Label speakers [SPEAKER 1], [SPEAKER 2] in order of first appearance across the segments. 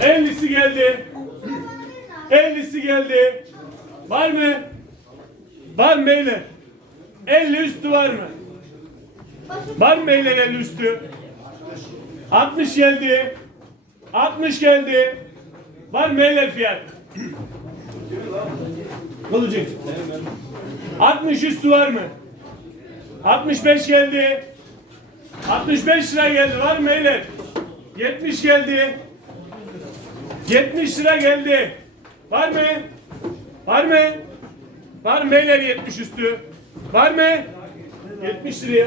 [SPEAKER 1] 50'si geldi. 50'si geldi. Var mı? Var mı beyler? 50 üstü var mı? Var mı beyler 50 üstü? 60 geldi. 60 geldi. Var mı beyler fiyat? Kılıcık. 60 üstü var mı? 65 geldi. 65 lira geldi. Var mı beyler? 70 geldi. 70 lira geldi. Var mı? Var mı? Var mı beyler 70 üstü? Var mı? 70 liraya.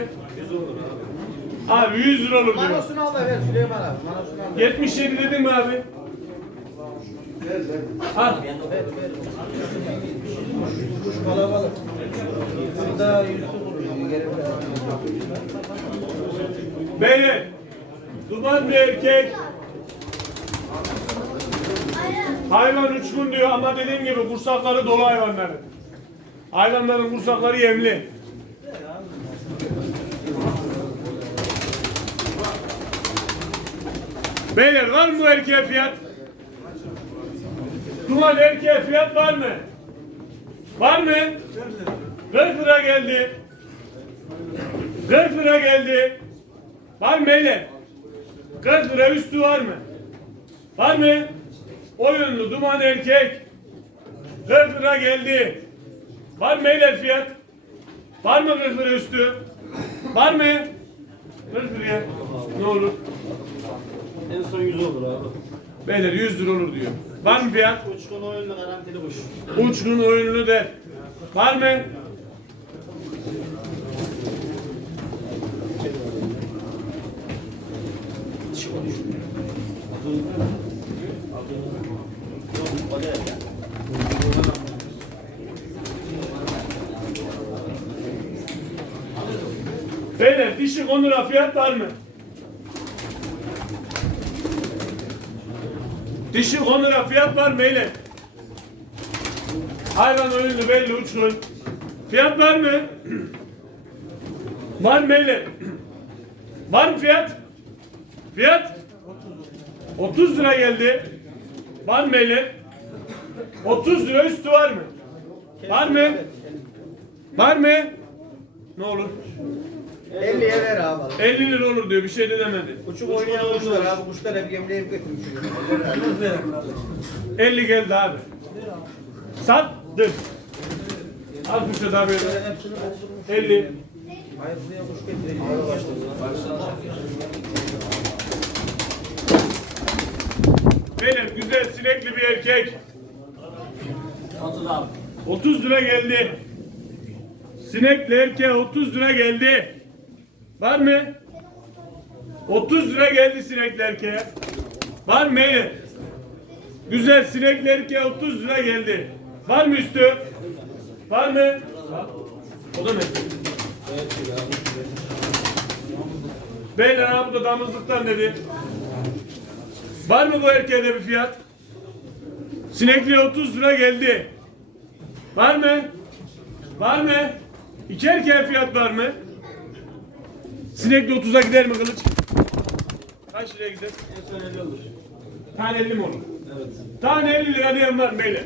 [SPEAKER 1] Abi 100 lira olur.
[SPEAKER 2] Manosunu al da ver Süleyman abi. Manosunu al.
[SPEAKER 1] 77 dedin mi abi? Al.
[SPEAKER 2] Ver ver. Kuş kalabalık. Burada.
[SPEAKER 1] Beyler. Duman bir erkek. Hayvan uçkun diyor ama dediğim gibi kursakları dolu hayvanların. Hayvanların kursakları yemli. Beyler var mı bu erkeğe fiyat? Duman erkeğe fiyat var mı? Var mı? 40 lira geldi. 40 lira geldi. Var mı beyler? 40 lira üstü var mı? Var mı? Oyunlu duman erkek. 40 lira geldi. Var mı beyler fiyat? Var mı 40 lira üstü? Var mı? 40 liraya. Ne olur?
[SPEAKER 3] En son 100 olur abi.
[SPEAKER 1] Beyler 100 lira olur diyor. Var mı fiyat?
[SPEAKER 3] Uçkun oyunlu garantili kuş.
[SPEAKER 1] Uçkun oyunlu de. Var mı? Beyler dişi 10 lira fiyat var mı? Dişi 10 lira fiyat var mı beyler? Hayvan oyunlu belli uçkun. Fiyat var mı? var mı beyler? var mı fiyat? Fiyat? 30 lira geldi. Var mı beyler? 30 lira üstü var mı? Var mı? Var mı? Ne olur?
[SPEAKER 2] 50'ye ver abi.
[SPEAKER 1] 50 lira olur diyor. Bir şey de demedi.
[SPEAKER 2] Uçuk oynayan kuşlar abi. Kuşlar hep yemleyip götürmüş. Ver abi.
[SPEAKER 1] 50 geldi abi. Sattım. Al kuşa daha böyle.
[SPEAKER 2] Hepsini doldurmuş.
[SPEAKER 1] 50.
[SPEAKER 2] Hayır buraya kuş getireyim.
[SPEAKER 1] Beyler güzel sinekli bir erkek.
[SPEAKER 3] 30 abi.
[SPEAKER 1] 30 lira geldi. Sinekli erkeğe 30 lira geldi. Var mı? 30 lira geldi sinekli erkeğe. Var mı? Güzel sinekli erkeğe 30 lira geldi. Var mı üstü? Var mı? O da ne? Beyler abi da damızlıktan dedi. Var mı bu erkeğe bir fiyat? Sinekliğe 30 lira geldi. Var mı? Var mı? İki erkeğe fiyat var mı? Sinekli 30'a gider mi kılıç? Kaç liraya gider?
[SPEAKER 3] En son 50 olur.
[SPEAKER 1] Tane 50 mi olur?
[SPEAKER 3] Evet.
[SPEAKER 1] Tane 50 lira diyen var mı beyler?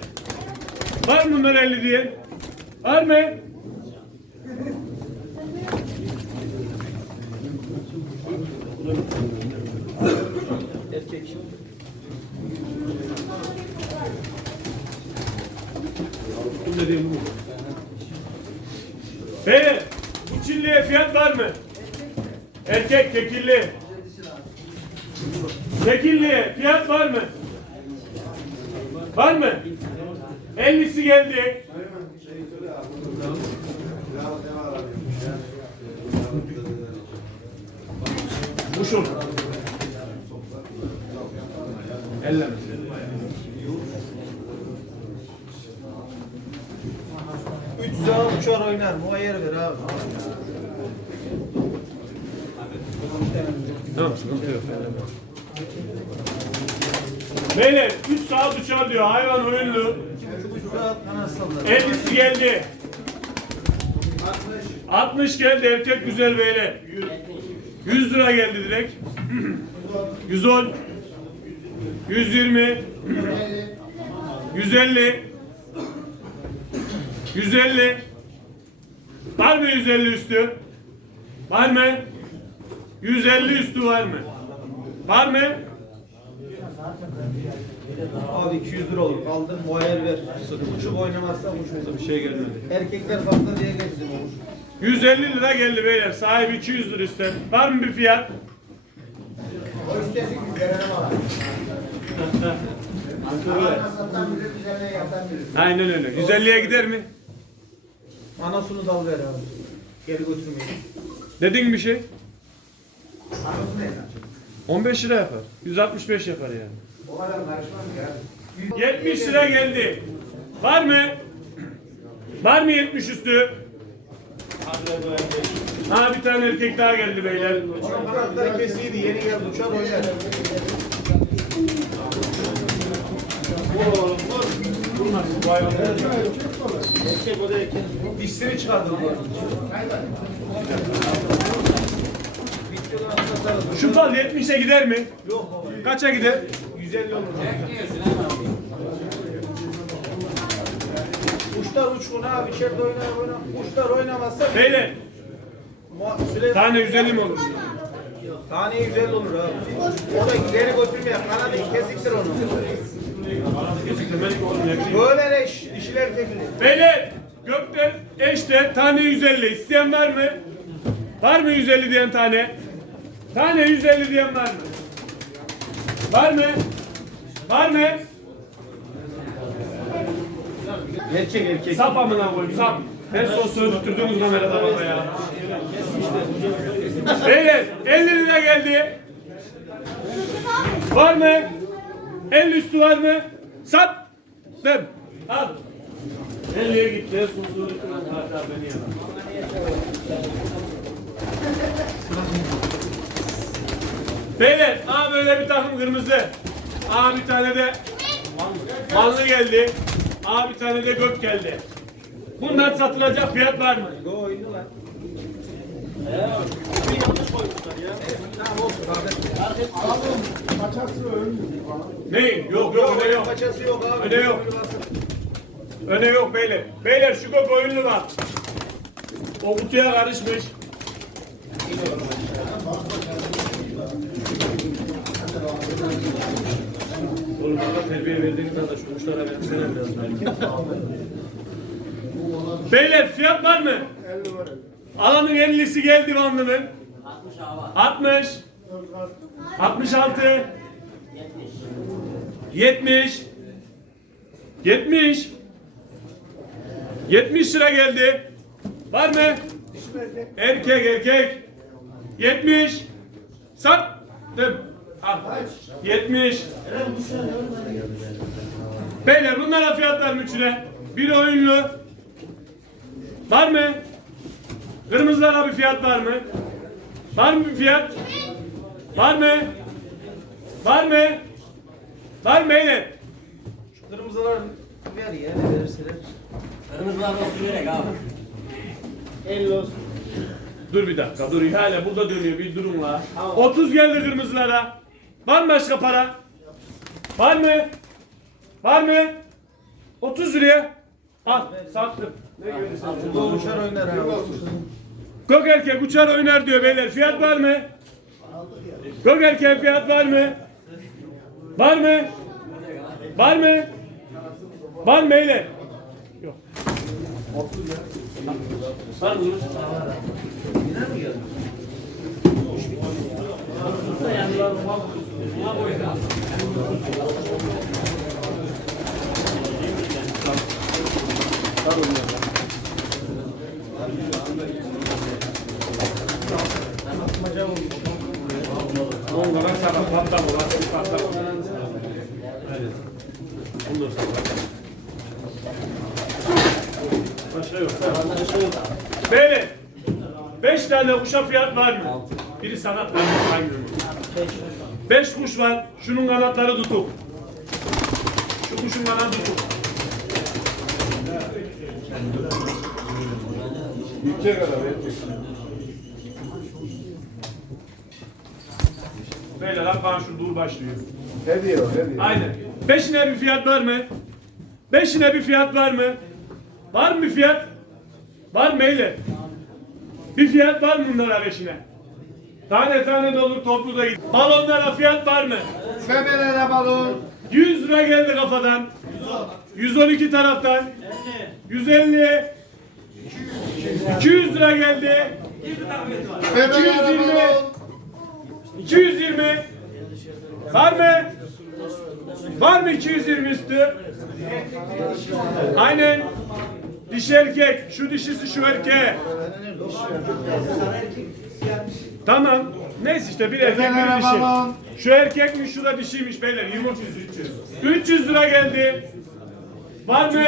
[SPEAKER 1] Var mı bunlar 50 diyen? Var mı? Bu bu. Bu çilliye fiyat var mı? Erkek tekilli. Tekilliye fiyat var mı? Var mı? 50'si geldi. Kuşum. Elleme.
[SPEAKER 2] Üç saat uçar oynar. Bu ayarı ver abi.
[SPEAKER 1] Beyler 3 saat uçar diyor hayvan oyunlu.
[SPEAKER 2] Üç saat kanat sallar.
[SPEAKER 1] 50'si geldi. 60 geldi erkek güzel beyler. 100 lira geldi direkt. 110. 120 150 150 Var mı 150 üstü? Var mı? 150 üstü var mı? Var mı?
[SPEAKER 2] Abi 200 lira olur. Aldın muayyer ver. Uçup oynamazsa uçumuza
[SPEAKER 1] Bir şey gelmedi.
[SPEAKER 2] Erkekler fazla diye geçtim olur.
[SPEAKER 1] 150 lira geldi beyler. Sahibi 200 lira ister. Var mı bir fiyat?
[SPEAKER 2] O istesin verene bak.
[SPEAKER 1] Aynen öyle. 150'ye gider mi?
[SPEAKER 2] Anasını dal ver abi. Geri götürmeyin.
[SPEAKER 1] Dedin bir şey.
[SPEAKER 2] Anası ne?
[SPEAKER 1] 15 lira yapar. 165 yapar yani.
[SPEAKER 2] O kadar karışmam ya.
[SPEAKER 1] 70 lira geldi. Var mı? Var mı 70 üstü? Ha bir tane erkek daha geldi beyler.
[SPEAKER 2] Onun kanatları kesiydi. Yeni geldi. Uçar oynar.
[SPEAKER 3] Erkek o da erkek.
[SPEAKER 2] Dişleri.
[SPEAKER 1] Şu fal 70'e gider mi?
[SPEAKER 2] Yok baba.
[SPEAKER 1] Kaça gider?
[SPEAKER 2] 150 olur. Kuşlar uçkun abi. içeride oynar oynar. Kuşlar oynamazsa
[SPEAKER 1] Beyler
[SPEAKER 2] Süleyman
[SPEAKER 1] tane 150 mi olur?
[SPEAKER 2] Tane 150 olur abi. O da geri götürmeye kanadı kesiktir onu. Böyle reş, dişiler tekli.
[SPEAKER 1] Beyler gökte eşte tane 150 isteyen var mı? Var mı 150 diyen tane? Tane 150 diyen var mı? Var mı? Var mı?
[SPEAKER 2] Erkek erkek.
[SPEAKER 1] Sap amına koyayım sap. Ben son sövdürttürdünüz kamerada baba ya. Beyler 50 lira geldi. Var mı? 50 üstü var mı? Sat. Dem. Al. 50'ye gitti. Susu. Hatta beni yana. Beyler, aa böyle bir takım kırmızı. Aa bir tane de manlı geldi. Aa bir tane de gök geldi. Bunlar satılacak fiyat var mı?
[SPEAKER 2] Go oyunu lan.
[SPEAKER 1] Ne? Yok yok öyle yok.
[SPEAKER 2] Paçası yok abi.
[SPEAKER 1] Öyle yok. Öne yok beyler. Beyler şu gök oyunlu bak. O kutuya karışmış. Oğlum bana terbiye verdiğiniz anda şu kuşlara versene biraz daha. Beyler fiyat var mı? 50 var. Alanın 50'si geldi Vanlı'nın.
[SPEAKER 3] 60 hava.
[SPEAKER 1] 60 66 70 70 70 lira geldi. Var mı? Erkek erkek. 70 Sattım. Al. 70 Beyler bunlara fiyat var mı üçüne? Bir oyunlu. Var mı? Kırmızılara bir fiyat var mı? Var mı bir fiyat? Var mı? Var mı? Var mı beyler?
[SPEAKER 2] Kırmızılar ver ya ne verirseler.
[SPEAKER 3] Kırmızılar da sürerek abi.
[SPEAKER 2] 50 olsun.
[SPEAKER 1] Dur bir dakika dur hala burada dönüyor bir durun la. 30 geldi kırmızılara. Var mı başka para? Var mı? Var mı? 30 liraya. Al sattım. Ne görüyorsun?
[SPEAKER 2] Uçar oynar abi.
[SPEAKER 1] Gök erkek uçar oynar diyor beyler. Fiyat var mı? Gök erkek fiyat var mı? Var mı? Var mı? Var mı beyler? Yok. Var mı? Onlara sana yok. Beyler. Beş tane kuşa fiyat var mı? Biri sanat. Beş kuş var. Şunun kanatları tutuk. Şu kuşun kanadı tutuk. Beyler Hakan şu dur başlıyor.
[SPEAKER 4] Hediye o hediye.
[SPEAKER 1] Aynen. Beşine bir fiyat var mı? Beşine bir fiyat var mı? Var mı bir fiyat? Var mı Eyle? Bir fiyat var mı bunlara beşine? Tane tane de olur toplu da git. Balonlara fiyat var mı?
[SPEAKER 4] Bebelere balon.
[SPEAKER 1] 100 lira geldi kafadan. 112 taraftan. 150. 200 lira geldi.
[SPEAKER 4] Bebelere
[SPEAKER 1] 220.
[SPEAKER 4] balon.
[SPEAKER 1] 220. Var mı? Var mı 220 üstü? Aynen. Dişi erkek. Şu dişisi şu erkeğe. Tamam. Neyse işte bir erkek bir dişi. Şu erkekmiş şu da dişiymiş beyler. 20 300 300 lira geldi. Var mı?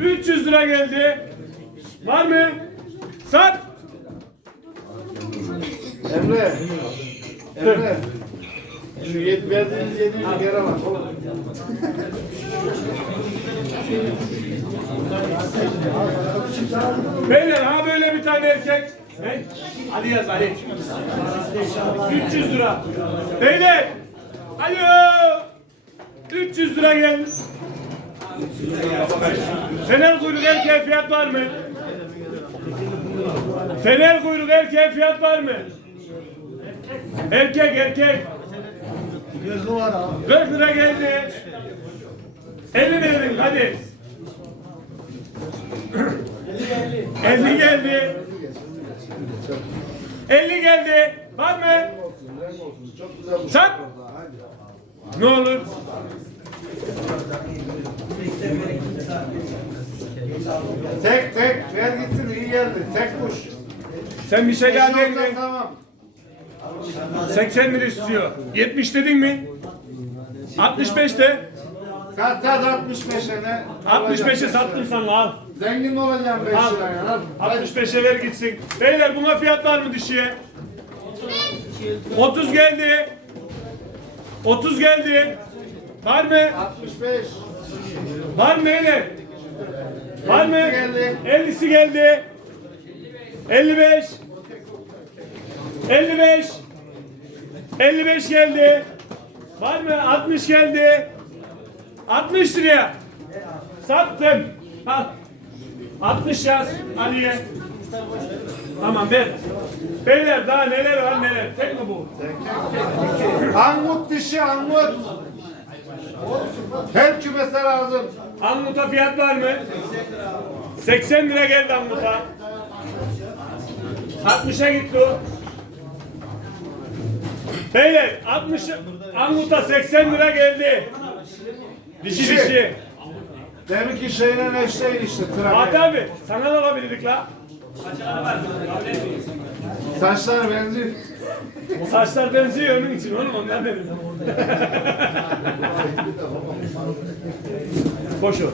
[SPEAKER 1] 300 lira geldi. Var mı? Sat.
[SPEAKER 4] Emre. Şu yet verdiğiniz 700 kere bak.
[SPEAKER 1] Beyler ha böyle bir tane erkek. Hey, hadi yaz hadi. 300 lira. Beyler. Alo. 300 lira geldi. Fener kuyruk erkeğe fiyat var mı? Fener kuyruk erkeğe fiyat var mı? Erkek erkek.
[SPEAKER 4] Gözü var ha.
[SPEAKER 1] 40 lira geldi. 50 verin hadi. 50 geldi. 50 geldi. Var mı? Sat. Ne olur?
[SPEAKER 4] Tek tek ver gitsin iyi geldi. Tek kuş.
[SPEAKER 1] Sen bir şey mi?
[SPEAKER 4] Tamam.
[SPEAKER 1] 80 lira istiyor. 70 dedin mi? 65 de.
[SPEAKER 4] Sat sat 65'e ne?
[SPEAKER 1] 65'e sattım sana al.
[SPEAKER 4] Zengin olacaksın 5
[SPEAKER 1] Al.
[SPEAKER 4] liraya. Al.
[SPEAKER 1] 65'e ver gitsin. Beyler buna fiyat var mı dişiye? 30 geldi. 30 geldi. Var mı?
[SPEAKER 4] 65.
[SPEAKER 1] Var mı beyler? Var mı?
[SPEAKER 4] 50'si geldi.
[SPEAKER 1] 50'si geldi. 55. 55. 55 geldi. Var mı? 60 geldi. 60 liraya. Sattım. Al. 60 yaz Ali'ye. Tamam ver. Beyler daha neler var neler. Tek mi bu?
[SPEAKER 4] Angut dişi angut. Her kümese lazım.
[SPEAKER 1] Anguta fiyat var mı? 80 lira geldi Anguta. 60'a gitti o. Beyler 60 Anguta 80 lira geldi. Dişi
[SPEAKER 4] Dişi. Demek ki şeyle eşleyin işte
[SPEAKER 1] Fatih
[SPEAKER 4] trak.
[SPEAKER 1] abi sana da alabilirdik la.
[SPEAKER 4] Saçlar benziyor.
[SPEAKER 1] O saçlar benziyor onun için oğlum ondan dedim. Koş o.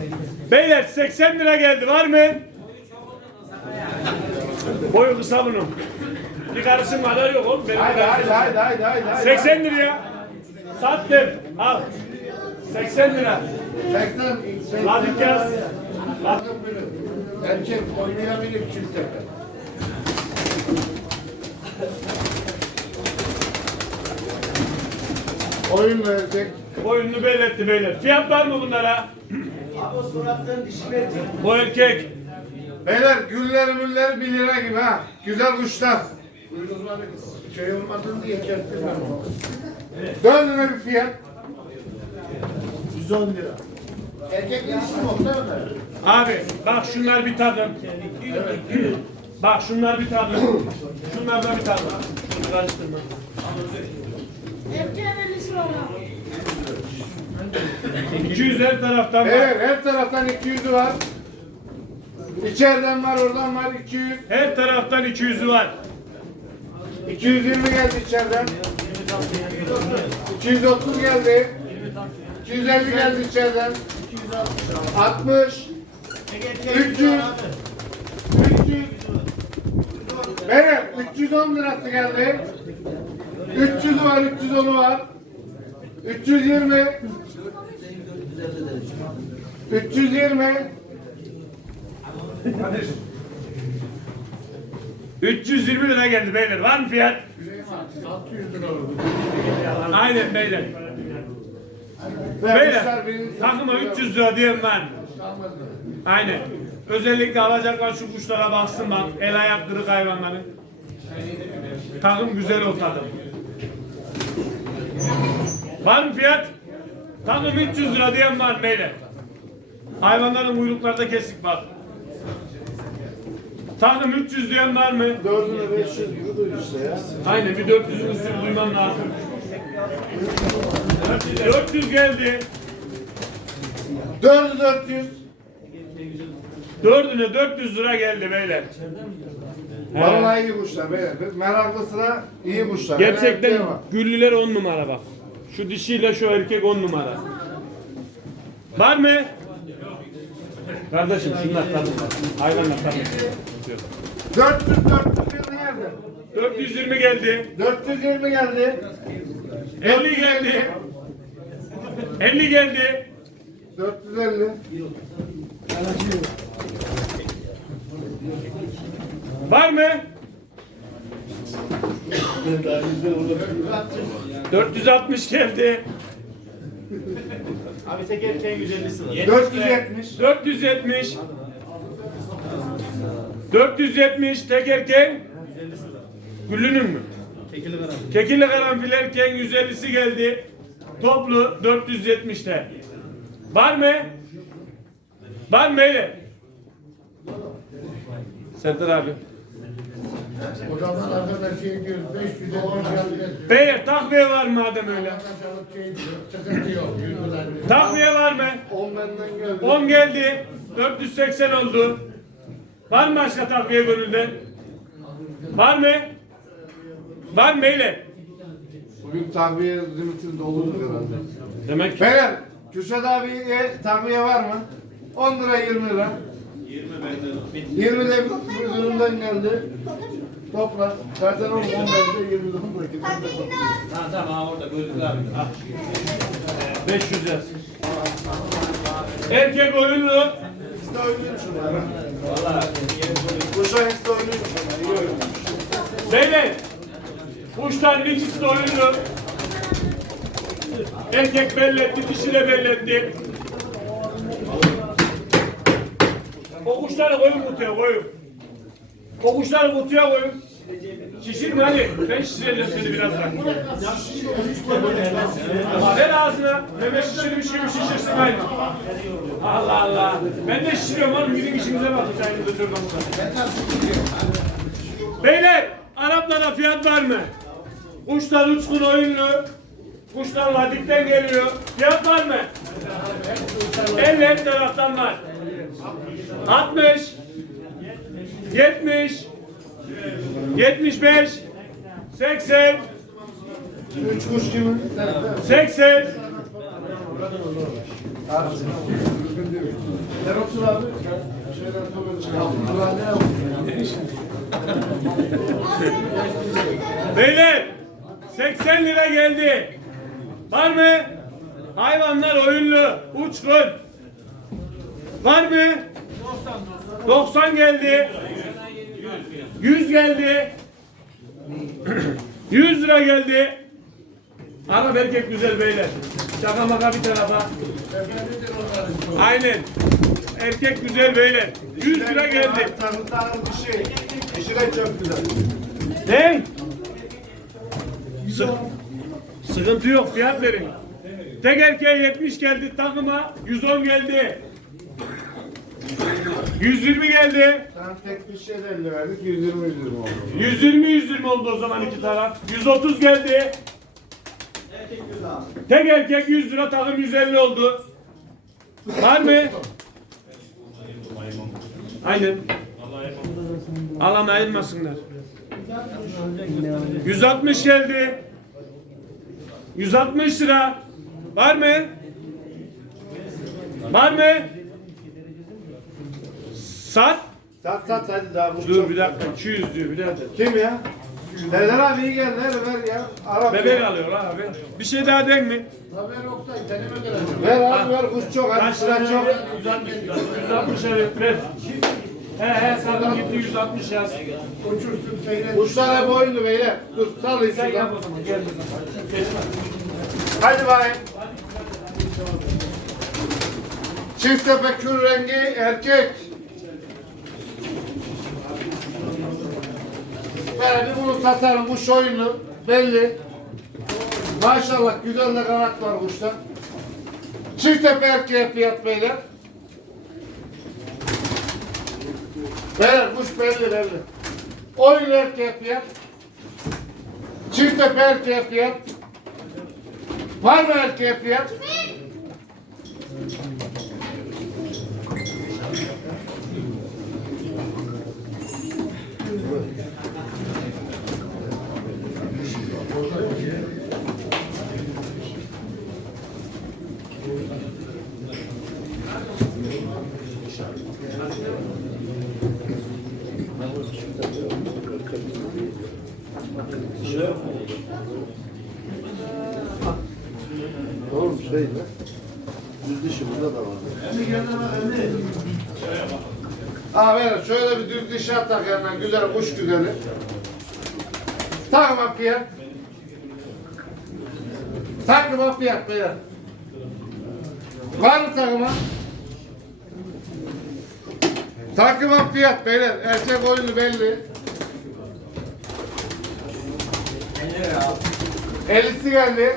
[SPEAKER 1] Beyler 80 lira geldi var mı? Boyu kısa bunun. Bir karışım kadar yok oğlum. Benim
[SPEAKER 4] Haydi haydi haydi haydi haydi. haydi.
[SPEAKER 1] 80 liraya. Sattım. Al. 80 lira.
[SPEAKER 4] 80. şey-
[SPEAKER 1] Hadi yaz.
[SPEAKER 4] Erkek oynayabilir çift tepe. Oyun verecek.
[SPEAKER 1] Boyunlu belirtti beyler. Fiyat var mı bunlara? Bu erkek.
[SPEAKER 4] Beyler gülleri mülleri 1 lira gibi ha. Güzel kuşlar. Şey olmadığını diye kestirmem. Dön lira bir fiyat. 110 lira. Erkekler için oldu?
[SPEAKER 1] Abi bak şunlar bir tadım. bak şunlar bir tadım. Şunlardan bir tadım. Şunu karıştırma.
[SPEAKER 5] Erkeğin ellisi var.
[SPEAKER 1] 200 her taraftan var.
[SPEAKER 4] Evet her taraftan 200'ü var. İçeriden var oradan var 200.
[SPEAKER 1] Her taraftan 200'ü var.
[SPEAKER 4] 220 geldi içeriden. 230 geldi. 250 geldi içeriden. 60 300 300 Benim 310 lirası geldi. 300 var, 310'u var. 320 320
[SPEAKER 1] 320 lira geldi beyler. Var mı fiyat? Aynen beyler.
[SPEAKER 4] Ve
[SPEAKER 1] Beyler
[SPEAKER 4] kuşlar birinci-
[SPEAKER 1] takıma 300 lira var mı? Aynen. Özellikle alacaklar şu kuşlara baksın bak. El ayak kırık hayvanların. Takım güzel o. Var mı fiyat? Takım 300 lira diyen var beyler? Hayvanların kuyruklarda kesik bak. Takım 300 diyen var mı?
[SPEAKER 4] Dördüne 500 gibi duy işte ya.
[SPEAKER 1] Aynen bir 400'ün üstünü duymam lazım. 400 geldi.
[SPEAKER 4] Dördü 400.
[SPEAKER 1] Dördüne 400 lira geldi beyler.
[SPEAKER 4] Vallahi iyi kuşlar beyler. Meraklısına iyi kuşlar.
[SPEAKER 1] Gerçekten
[SPEAKER 4] var.
[SPEAKER 1] güllüler 10 numara bak. Şu dişiyle şu erkek 10 numara. Var mı? Kardeşim şunlar tabii. Hayvanlar tabii.
[SPEAKER 4] 400 420 geldi.
[SPEAKER 1] 420 geldi.
[SPEAKER 4] 420 geldi.
[SPEAKER 1] 50 geldi. 50 geldi.
[SPEAKER 4] 450.
[SPEAKER 1] Var mı? 460 geldi.
[SPEAKER 3] Abi tek erkeğin 150'si var.
[SPEAKER 4] 470.
[SPEAKER 1] 470. 470 tek erken. Güllünün mü?
[SPEAKER 3] Tekili karan.
[SPEAKER 1] Kekilli karanfil erken 150'si geldi. Toplu 470'te. Var mı? Var mı öyle? Serdar abi.
[SPEAKER 5] O zaman arkadaş şey diyor, 500 geldi.
[SPEAKER 1] Beyler takviye var mı madem öyle?
[SPEAKER 5] Şey.
[SPEAKER 1] Takviye var mı?
[SPEAKER 4] 10 benden geldi.
[SPEAKER 1] 10 geldi. 480 oldu. Var mı başka takviye gönülden? Var mı? Var mı öyle?
[SPEAKER 4] Bugün takviye limitini doldurduk herhalde.
[SPEAKER 1] Demek ki
[SPEAKER 4] Beyler, Kürşat abiye takviye var mı? 10 lira 20 lira. 20 de bir üründen geldi. Topla. Zaten 10 10 bende 20 lira.
[SPEAKER 3] Ha tamam orada gözlük abi.
[SPEAKER 1] 500 yaz. Erkek oyunlu.
[SPEAKER 4] İşte oynuyor şunlar. Kuşlar oynuyor şunlar. İyi oynuyor.
[SPEAKER 1] Beyler. Kuşların ikisi de oyunlu. Erkek belletti, dişi de belletti. O kuşları koyun kutuya koyun. O kuşları kutuya koyun. Şişirme hadi. Ben şişireceğim seni birazdan. Ver ağzına. Mehmet şişirmiş gibi şişirsin haydi. Allah Allah. Ben de şişiriyorum oğlum. Gidin işimize çorbamıza. Beyler, Araplara fiyat var mı? Kuşlar uçkun oyunlu. Kuşlar ladikten geliyor. Fiyat var mı? 50 her taraftan var. 60 70 75 80
[SPEAKER 4] Üç kuş gibi.
[SPEAKER 1] 80
[SPEAKER 4] Ne otur abi? Şeyden sonra ne yapayım?
[SPEAKER 1] Beyler 80 lira geldi. Var mı? Hayvanlar oyunlu, uçkun. Var mı? 90 geldi. 100 geldi. 100 lira geldi. Arap erkek güzel beyler. Şaka maka bir tarafa. Aynen. Erkek güzel beyler. 100 lira geldi.
[SPEAKER 4] Şey.
[SPEAKER 1] Ne? Sı- Sıkıntı yok fiyat verin. Tek erkeğe 70 geldi takıma 110 geldi. 120 geldi.
[SPEAKER 4] Sen tek bir şey de 50 verdik. 120 120 oldu.
[SPEAKER 1] 120 120 oldu o zaman iki taraf. 130 geldi. Tek erkek 100 lira takım 150 oldu. Var mı? Aynen. Alan ayrılmasınlar. 160 geldi. 160 lira. Var mı? Var mı? Sat.
[SPEAKER 4] Sat sat hadi daha kuş
[SPEAKER 1] Dur
[SPEAKER 4] çok.
[SPEAKER 1] bir dakika 200 diyor bir dakika.
[SPEAKER 4] Kim ya? Serdar abi iyi gel ver ver ya. Arap.
[SPEAKER 1] Bebek alıyor abi. Bir şey daha den mi?
[SPEAKER 5] Haber Oktay, deneme gelecek.
[SPEAKER 4] Ver abi ver kuş çok hadi sıra çok.
[SPEAKER 1] 160 evet ver. He he sardım gitti 160 yaz.
[SPEAKER 5] Uçursun, seyret.
[SPEAKER 4] Kuşlar hep oyunlu beyler. Dur sallayın
[SPEAKER 1] Sen yap o zaman gel.
[SPEAKER 4] Hadi bakayım. Çift tepe kür rengi erkek. Böyle bir bunu satarım. Bu şoyunlu. Belli. Maşallah güzel de kanat var kuşta. Çift erkeğe fiyat beyler. Beyler kuş belli belli. Oyun erkeğe fiyat. Çift erkeğe fiyat. Var mı erkeğe fiyat?
[SPEAKER 5] Oğlum şey ne? Düz dişi burada da var.
[SPEAKER 4] Aa beyler şöyle bir düz dişi atak yanına güzel kuş güzeli. Takma fiyat. Takma fiyat beyler. Var mı takıma? Takıma fiyat beyler. Erkek oyunu belli. 50'si geldi.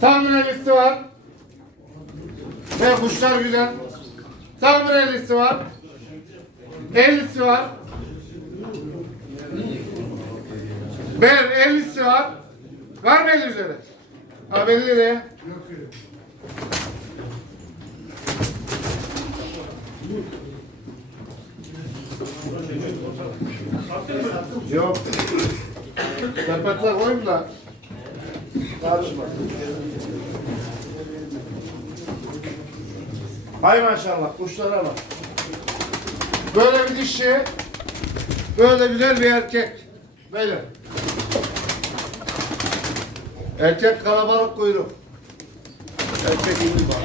[SPEAKER 4] Tahmin 50'si var. Ve kuşlar güzel. Tahmin 50'si var. 50'si var. Ben 50'si var. Var mı 50 üzeri? Ha 50 liraya. Yok. Sepetler koyayım. Karışma. Hay maşallah kuşlara bak. Böyle bir dişi, böyle güzel bir erkek. Böyle. Erkek kalabalık kuyruk. Erkek iyi bak.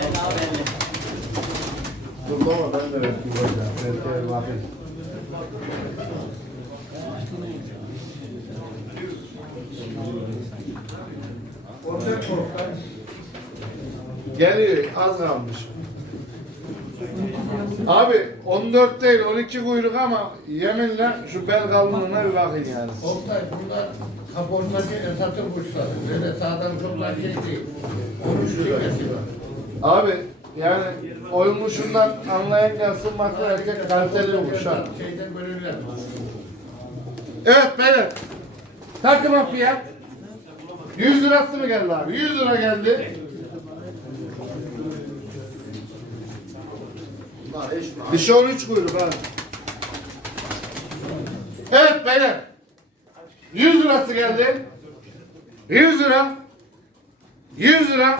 [SPEAKER 4] Dur baba ben de bakayım burada. Erkeğe bakayım. Geliyor az kalmış. Abi 14 değil 12 kuyruk ama yeminle şu bel kalınlığına bir bakın yani.
[SPEAKER 5] Oktay bunlar kaportacı esatı kuşlar. Böyle sağdan soldan şey değil. 13 lirası var.
[SPEAKER 4] Abi yani oyunmuşundan anlayan gelsin bakın erkek kaliteli ha.
[SPEAKER 5] Şeyden bölürler.
[SPEAKER 4] Evet beyler. Takıma fiyat. 100 lirası mı geldi abi? 100 lira geldi. Dişi 13 kuyruk abi. Evet beyler. 100 lirası geldi. 100 lira. 100 lira.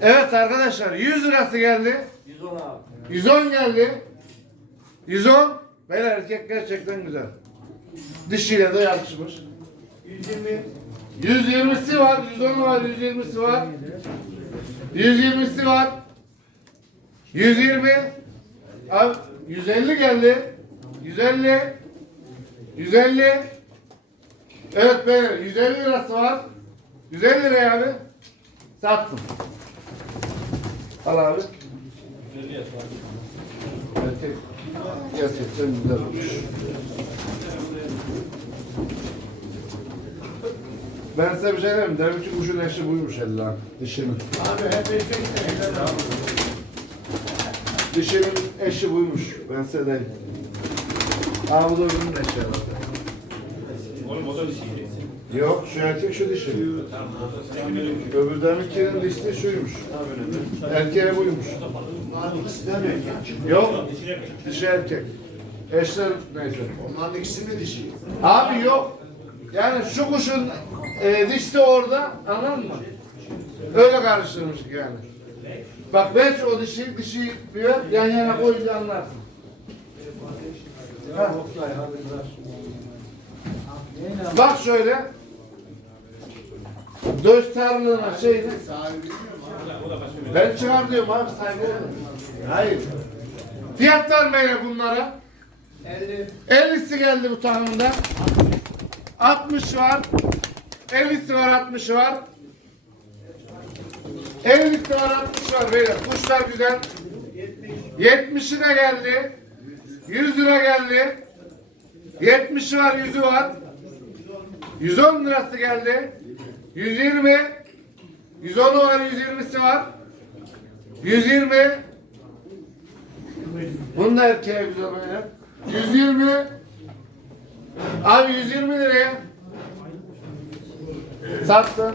[SPEAKER 4] Evet arkadaşlar 100 lirası geldi. 110 abi. 110 geldi. 110. Beyler erkek gerçekten güzel. Dişiyle de yakışmış. 120. 120'si var, 110 var, 120'si var. 120'si var. 120. Abi 150 geldi. 150. 150. Evet beyler 150 lirası var. 150 liraya abi. Sattım. Al abi. Erkek gerçekten güzel olmuş. Ben size bir şey diyeyim mi? Deminki kuşun eşi buymuş ella. Dişinin.
[SPEAKER 5] Abi hep erkek de abi.
[SPEAKER 4] Dişinin eşi buymuş. Ben size diyeyim. Aa bu da öbürünün eşi herhalde.
[SPEAKER 3] Oğlum o da bir şey.
[SPEAKER 4] Yok şu erkek şu dişi. Öbür deminkinin dişi şuymuş. Erkeğe buymuş. Yok. Dişi erkek. Eşler neyse.
[SPEAKER 5] Onların ikisi mi dişi?
[SPEAKER 4] Abi yok. Yani şu kuşun e, dişi orada anladın mı? Öyle karıştırmıştık yani. Bak ben şu o dişi dişi diyor yan yana koyunca anlarsın. Ha. Bak şöyle. Döş tarlığına şeyine. Ben çıkar diyorum abi sahibi olun. Hayır. Fiyatlar böyle bunlara. 50'si geldi bu tahminde. 60 var. 50'si var 60'ı var. Evlilikte var 60 var beyler. Kuşlar güzel. 70 lira geldi. 100 lira geldi. 70 var 100'ü var. 110 lirası geldi. 120 110'u var 120'si var. 120 Bunu da erkeğe güzel böyle. 120 Abi 120 liraya Sattı.